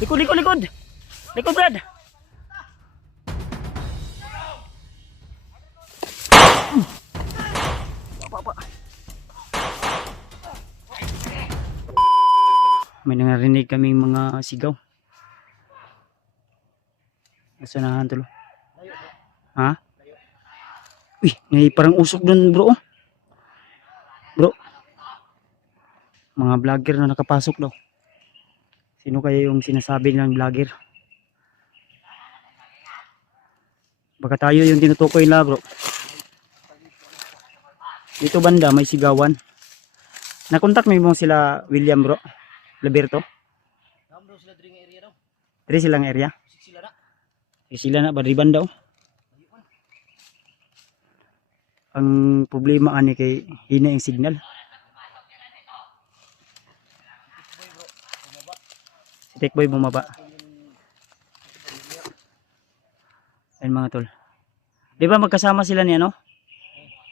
Likod, likod, likod. Likod, Brad. Apa. May narinig kaming mga sigaw. Nasanahan tulo. Ha? Uy, may parang usok doon, bro. Bro. Mga vlogger na nakapasok daw. Sino kaya yung sinasabi ng vlogger? Baka tayo yung tinutukoy na, bro. Dito banda may sigawan. Nakontak mo sila William, bro. Liberto. Dari silang area. Sila na badriban daw. Ang problema ani kay hina yung signal. Si Tekboy bumaba. Ayun mga tol. Di ba magkasama sila ni ano?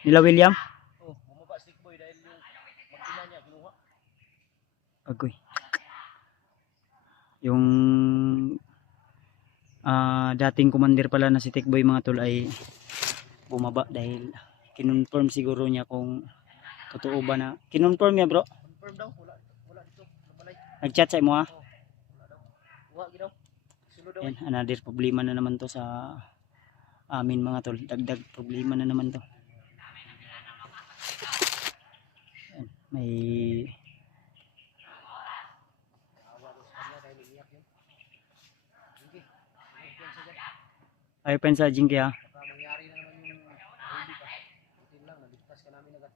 Nila William? Oh, bumaba si Tikboy dahil yung mag-ina niya kinuha. Agoy. Yung dating commander pala na si Tekboy mga tol ay bumaba dahil kinonfirm siguro niya kung totoo ba na. Kinonfirm niya, bro? Confirm daw, wala dito, lumalay. Nag-chat sa imo ha? Oh, wala daw. Wala daw. Sunod daw. Yan, another problema na naman to sa amin mga tol. Dagdag problema na naman to. Yan, may ayaw pensa Jinky ha. Baka mangyari na naman yung hindi ka. Buti lang, naligtas ka namin agad.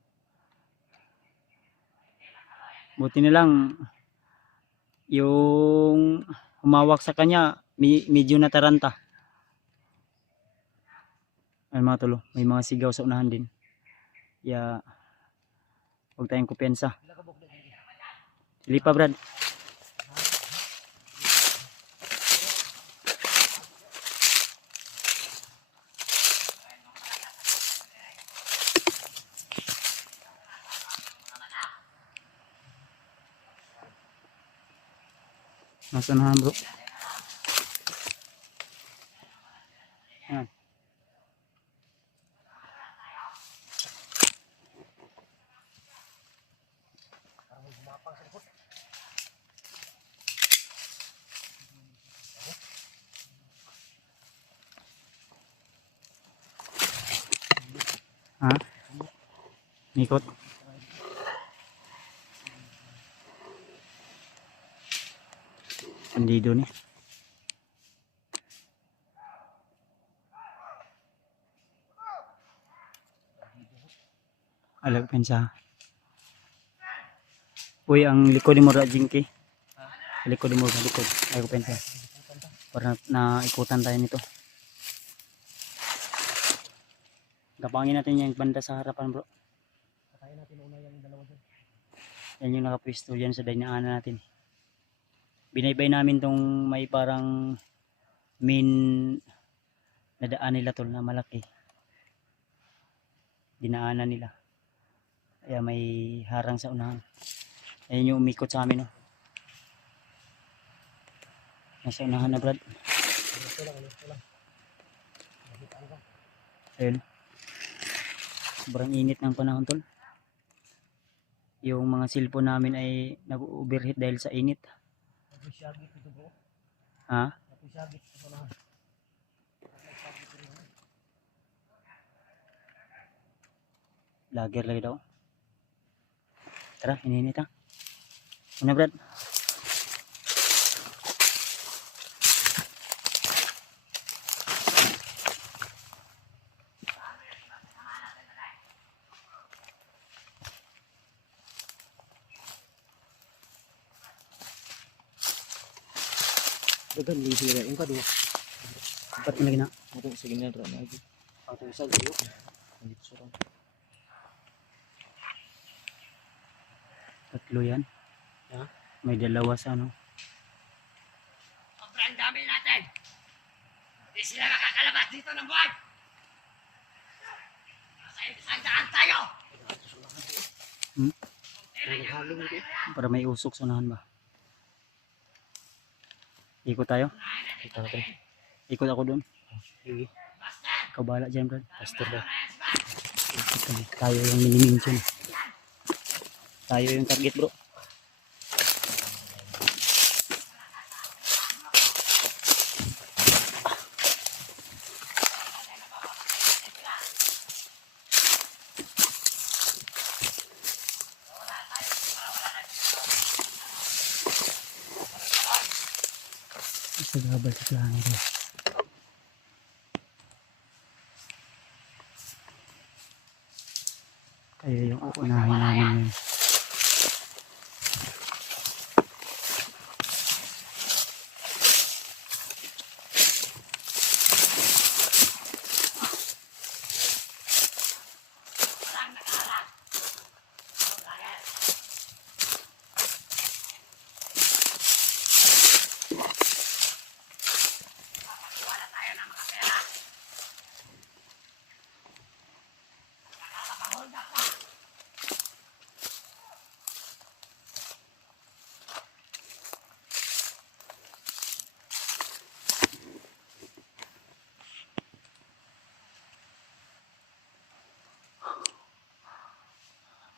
Buti na lang yung humawak sa kanya medyo nataranta. Ay mga tolo, may mga sigaw sa unahan din. Kaya huwag tayong kupensa. Sili pa, Brad. Nasa unahan, bro. Yan. Ha? Nikot. Andido ni. Alag pensa. Uy, ang likod mo ra Jinky. Likod mo, likod. Ay ko pensa. Para na ikutan tayo nito. Gapangin natin yung banda sa harapan, bro. Patayin natin una yung dalawa dyan. Yan yung nakapwesto dyan sa dinaanan natin. Binaybay namin tong may parang main na daan nila tol na malaki. Dinaanan nila. Kaya may harang sa unahan. Ayan yung umikot sa amin. Oh. Nasa unahan na, Brad. Ito lang. Ayun. Sobrang init ng panahon tol. Yung mga cellphone namin ay nag-overheat dahil sa init. Napisyagit ito bro. Ha? Napisyagit ito na. Lager lagi daw. Tara, ininit ha. Una, Brad. Dagan lihi na yung kadua. Dapat mo lagi na. Ito sige na ron lagi. Ang tusa dito. Dito sa ron. Tatlo yan. Ha? May dalawa sa ano. Sobrang dami natin. Hindi sila makakalabas dito ng buwan. Nasa isang daan tayo. Hmm? Halong ito. Para may usok sa unahan ba? Ikot tayo. Kita natin. Ikot ako doon. Sige. Ikaw bahala dyan, Brad. Pastor daw. Ikot kami. Tayo yung minimension. Tayo yung target, bro. Isa gabal sa plano rin. Kayo yung uunahin namin ngayon.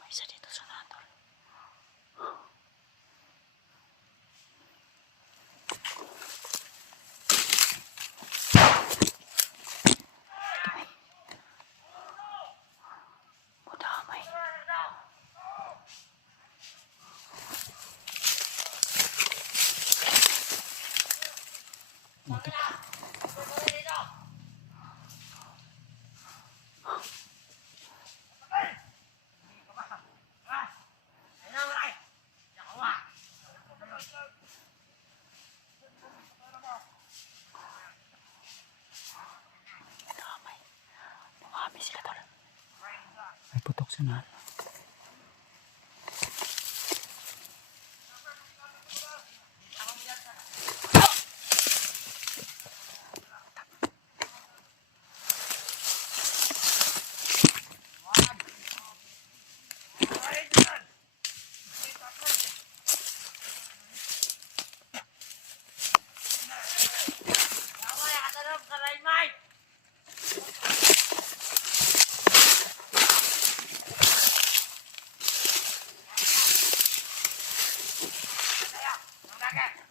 May isa dito sa natol. Madamay. Matik. Madamay. Dumami sila tol. May putok sa natol.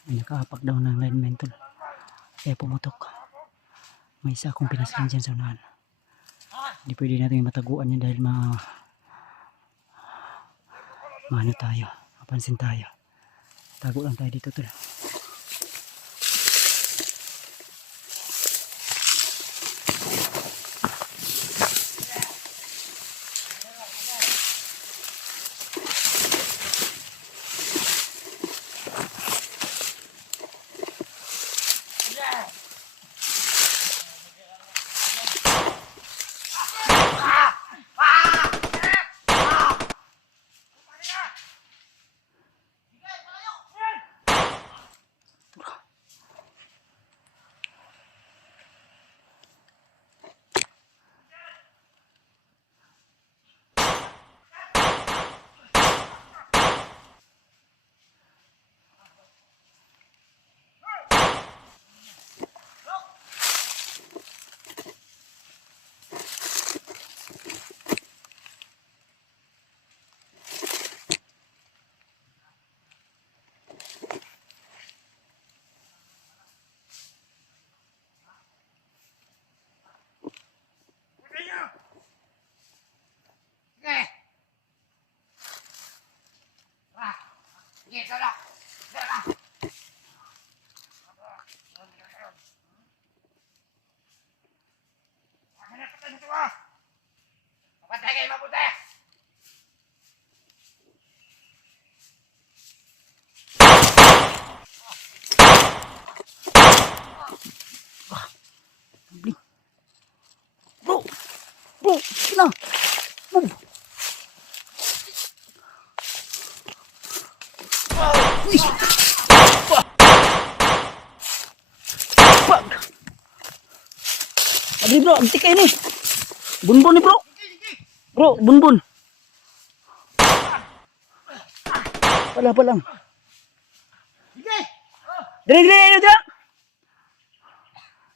May nakaapak daw ng lineman tol. Kaya pumutok. May isa akong pinaslan dyan sa unahan. Hindi pwede natin mataguan yan dahil maano tayo. Mapansin tayo. Tago lang tayo dito tol. Bro, sina. Move. Uy. Pag. Abi bro, antik kayo ni. Bunbun ni bro. Bro, bunbun. Pala pa lang. Dali, dali, dali, dali.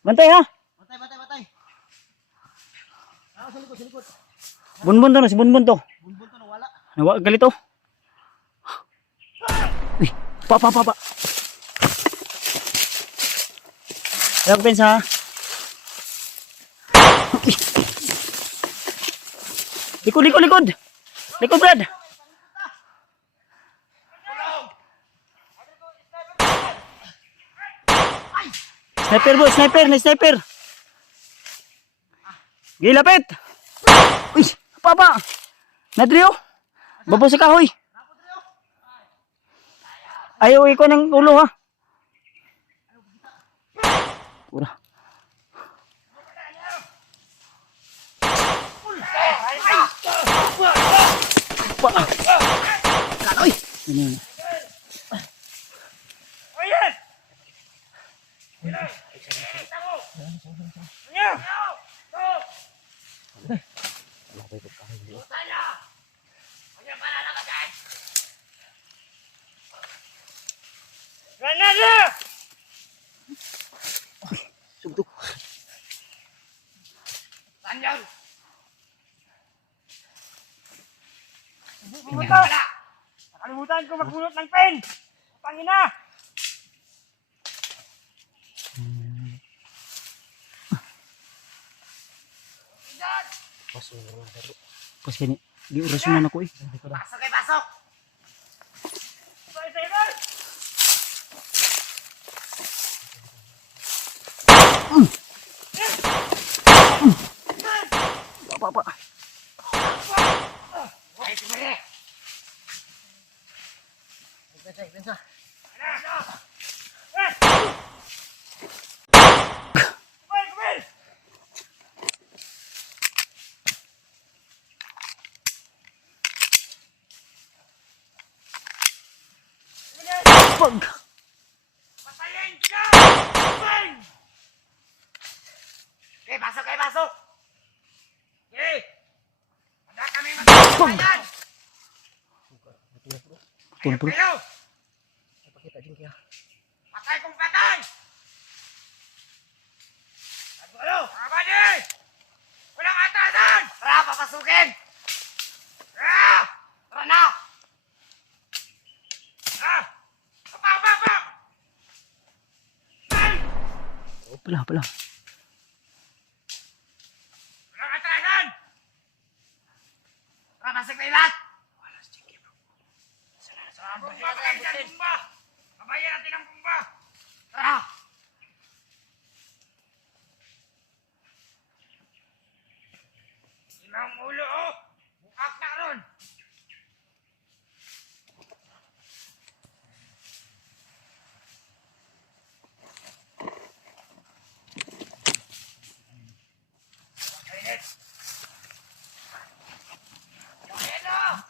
Bantay ha. Batay. Sa likod. Bunbun to no, si Bunbun to. Bunbun to nawala. Nawa galito. Uy, pa. Ayan ko pensa ha. Uy. Likod. Likod, Brad. Sniper bro, sniper. Gilapit. Uy, papa. Nadrio. Babo sa kahoy. Ayaw iko ng ulo ha. Ura. Pa. Kanoy. Ini. Sugduk. Tanjal. Nakalimutan ko magbulot ng pen. Pangina. Pas kini di urasunan ako eh. Pasok. Pa. Ay, tumari. Pensa. Kumel. Pag. Patayin ka! Bang! Pasok! Okay! Wala kami magpapatayan! Betul bro. Pero! Patay kong patay! Ano? Mga badi! Walang atasan! Tara, papasukin! Tara na! Pa! Pala. Walang atrasan! Tara, pasok na ilat! Bomba kayo dyan, bomba! Kabayan natin ang bomba! Tara! Imang ulo, oh! Bukak na ron! Init! Ayun, oh!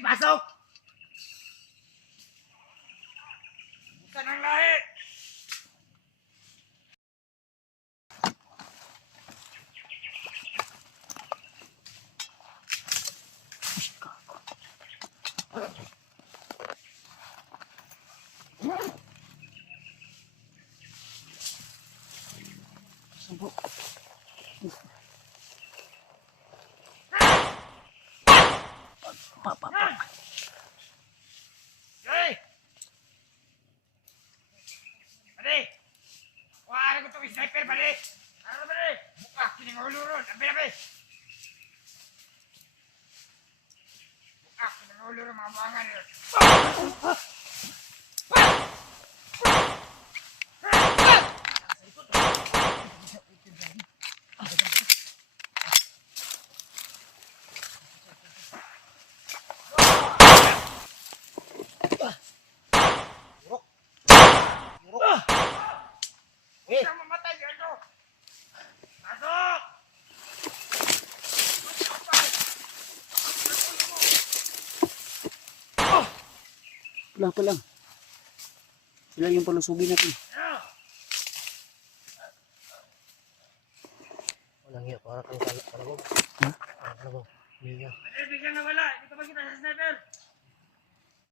Pasok! Bukan ang lahi! Pa. Joy! Bade! Wala ko itong sniper, bade! Ano bade? Bukak, kining ulo ron. Ambil. Bukak, kining ulo ron, mga buwangan ron. Huwag kang mamatay dito! Pasok! Pala. Sila yung palusugin natin. Ano? Walang iya, para kang kalabog. Ha? Kalabog. Iya.